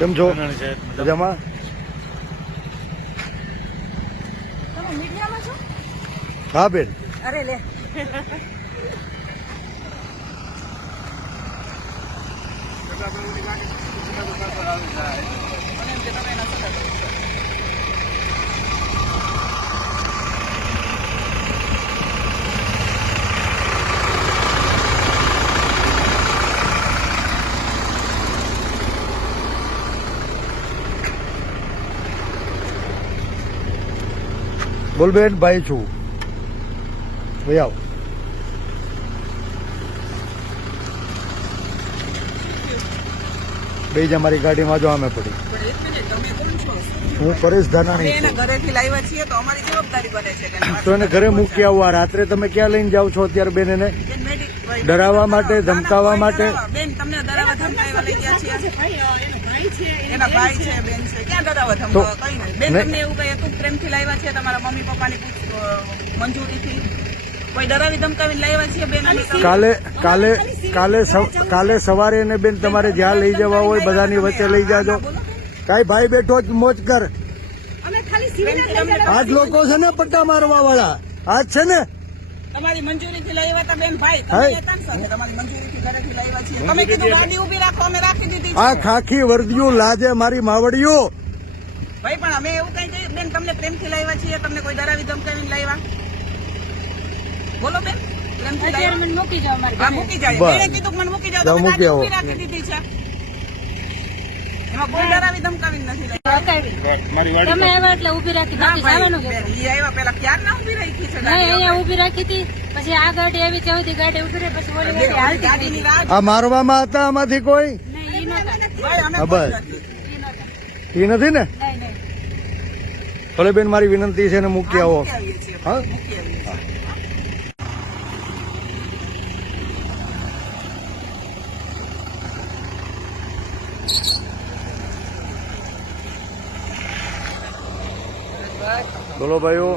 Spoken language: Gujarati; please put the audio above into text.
કેમ છો? મજામાં? હા બેન. અરે લે બોલ બેન, ભાઈ છું. ભાઈ આવ. બે જ અમારી ગાડીમાં જો અમે પડી. હું પરેશ ધાનાણી છું. ઘરેથી લાવ્યા છીએ તો અમારી જવાબદારી બને છે તો એને ઘરે મૂકી આવવા. રાત્રે તમે ક્યાં લઈને જાઓ છો અત્યારે બેન? એને ડરાવવા માટે, ધમકાવવા માટે? બેન તમને ડરાવવા ધમકાવવા લઈ ગયા છીએ. એના ભાઈ છે, બેન છે, ક્યાં ડરાવવા ધમકાવવા? કઈ નહીં બેન. તમને એવું કઈ હતું પ્રેમથી લાવ્યા છે તમારા મમ્મી પપ્પાની મંજૂરીથી? કોઈ ડરાવી ધમકાવીને લાવ્યા છીએ બેન? કાલે સવારે એને બેન તમારે જ્યાં લઈ જવા હોય બધાની વચ્ચે લઈ જાજો. કાઈ ભાઈ બેઠો જ મોજ કર. આજ લોકો છે ને પટ્ટા મારવા વાળા, આજ છે ને તમારી મંજૂરીથી લાવ્યા હતા બેન. ભાઈ તમારી મંજૂરીથી ઘરેથી લાવ્યા છીએ. તમે કીધું ગાડી ઉભી રાખો, અમે રાખી દીધી. આ ખાખી વર્દિયું લાજે મારી માવડિયું. ભાઈ પણ અમે એવું કઈ કહીએ બેન? તમને પ્રેમથી લાવ્યા છીએ, તમને કોઈ ડરાવી ધમકાવીને લાવ્યા? બોલો બેન, પ્રેમથી લાવ્યા? મને મૂકી જાઓ. હા, મૂકી જાય. મેં કીધું મને મૂકી જાઓ, તમે ગાડી ઉભી રાખી દીધી છે. એમાં કોઈ ડરાવી ધમકાવીને નથી લાવ્યા. તમે આવ્યા એટલે ઉભી રાખી બાકી જવાનું બેન, ઈ આવ્યા પેલા ક્યાં ના ઉભી રાખી છે? નહીં, અહીંયા ઉભી રાખી હતી. પછી આ ગાડી આવી ચૌથી ગાડી ઉભી રહી, પછી ઓલી ગાડી હાલતી ગાડીની રાહ આ મારવામાં હતા આમાંથી કોઈ? નહીં, ઈ નહોતા. ભાઈ, અમે હા, કોઈ બસ. નથી. એ નથી ને? નહીં, નહીં. ભલે બેન, મારી વિનંતી છે ને મૂકી આવો. મૂકી આવીએ છીએ. હા, મૂકી આવીએ છીએ. બોલો ભાઈઓ.